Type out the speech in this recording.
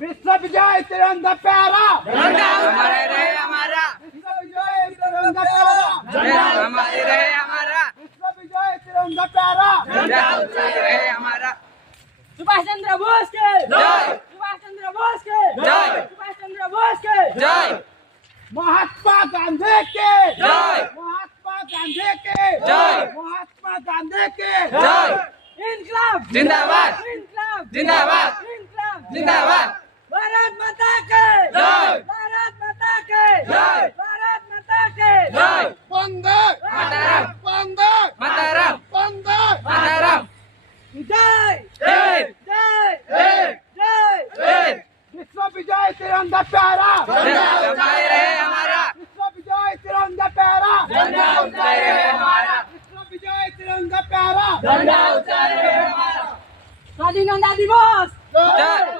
विश्व विजय तिरंगा प्यारा, झंडा हमारे रहे हमारा, विश्व विजय तिरंगा प्यारा, झंडा हमारे रहे हमारा, विश्व विजय तिरंगा प्यारा, झंडा ऊंचाई रहे हमारा। सुभाष चंद्र बोस के जय, सुभाष चंद्र बोस के जय, सुभाष चंद्र बोस के जय, महात्मा गांधी के जय, महात्मा गांधी के जय, महात्मा गांधी के जय, इनकलाब जिंदाबाद, इनकलाब जिंदाबाद, इनकलाब जिंदाबाद, भारत माता के जय, भारत माता के जय, भारत माता के जय, वंदे मातरम, वंदे मातरम, वंदे मातरम, जय जय, जय जय, जय जय, विश्व विजय तिरंगा प्यारा, झंडा ऊंचाई रहे हमारा, विश्व विजय तिरंगा प्यारा, झंडा ऊंचाई रहे हमारा, विश्व विजय तिरंगा प्यारा, झंडा ऊंचाई रहे हमारा। स्वाधीनता दिवस जय।